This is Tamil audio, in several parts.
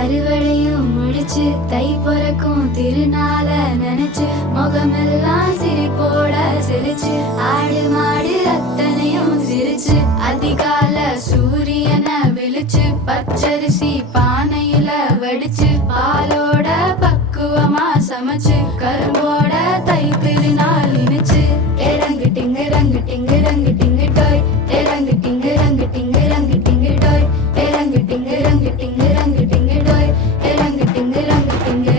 அறுவடையும் முடிச்சு தை பிறக்கும் திருநாள நினைச்சு முகமெல்லாம் சிரிப்போட சிரிச்சு ஆடு மாடு அத்தனையும் சிரிச்சு அதிகால சூரியனை விழிச்சு பச்சரிசி பானையில வடிச்சு பாலோட பக்குவமா சமைச்சு கரும்போட தை திருநாள் இனிச்சு ரங்கு டிங்கு ரங்கு டிங்கு ரங்கு டிங்கு டோய் ரங்கு டிங்கு ரங்கு டிங்கு ரங்கு டிங்கு டோய் ரங்கு டிங்கு ரங்கு டிங்கு ரங்கு டிங்கு டோய் ரங்கு டிங்கு ரங்கு டிங்கு.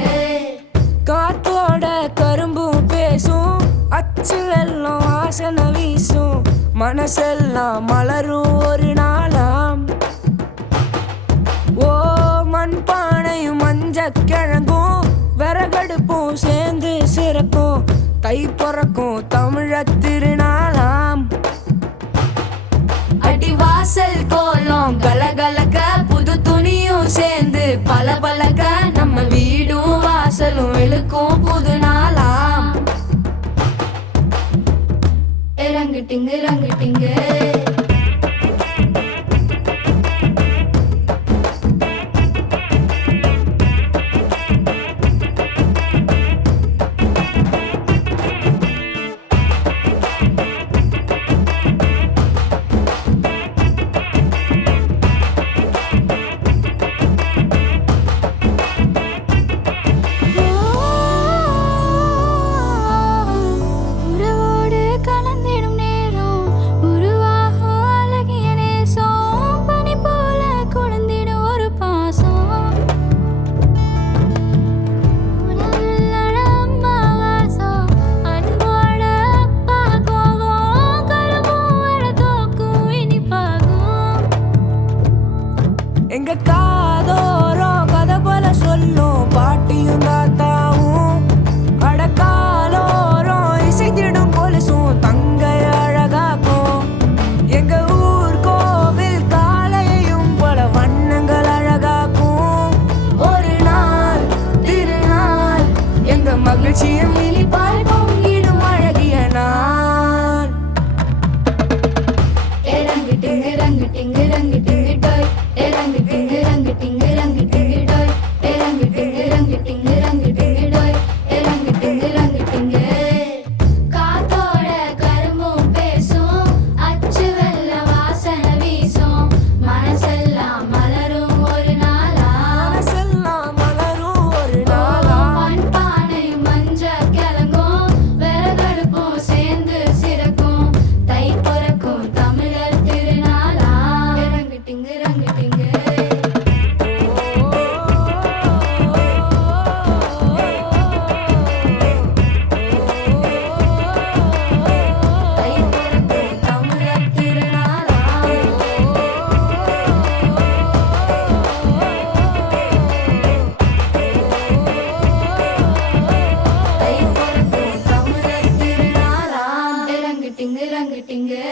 காத்தோட கரும்பும் பேசும் அச்சு வெள்ளம் வாசனை வீசும் மனசெல்லாம் மலரும் ஒரு நாளாம். ஓ மண்பானையும் மஞ்ச கிழங்கும் விறகடுப்பும் சேர்ந்து சிறக்கும் தை பிறக்கும் தமிழ திருநாளாம். அடிவாசல் கோலம் கலகலக்க புது துணியும் சேர்ந்து பலபலக்க நம்ம வீடும் வாசலும் வெளுக்கும் புது நாளாம். ரங்கு டிங்கு ரங்கு டிங்கு. எங்க காதோரம் கதை போல சொல்லும் பாட்டியும் தாத்தாவும் அடக்காலோரம் இசைத்திடும் கொலுசும் தங்கை அழகாக்கும். எங்க ஊர் கோவில் காலையும் பல வண்ணங்கள் அழகாக்கும். ஒரு நாள் திருநாள் எங்க மகிழ்ச்சியும் இனிப்பால் பொங்கிடும் அழகிய நாள். ரங்கு டிங்கு ரங்கு டிங்கு ரங்கு டிங்கு டோய் ரங்கு டிங்கு ரங்கு டிங்கு ரங்கு டிங்கு டோய் ரங்கு டிங்கு ரங்கு டிங்கு ரங்கு டிங்கு டோய் ரங்கு டிங்கு ரங்கு டிங்கு. காத்தோட கரும்பும் பேசும் அச்சு வெள்ள வாசனை வீசும் மனசெல்லாம் மலரும் ஒரு நாளா. மனசெல்லாம் மலரும் ஒரு நாளாம். மண்பானை மஞ்ச கிழங்கும் விறகடுப்பும் சேர்ந்து சிறக்கும் தை பிறக்கும் தமிழர் திருநாளா. ரங்கு டிங்கு ரங்கு டிங்கு. தை பிறக்கும் தமிழர் திருநாளா. தை பிறக்கும் தமிழர் திருநாளா. ரங்கு டிங்கு ரங்கு டிங்கு.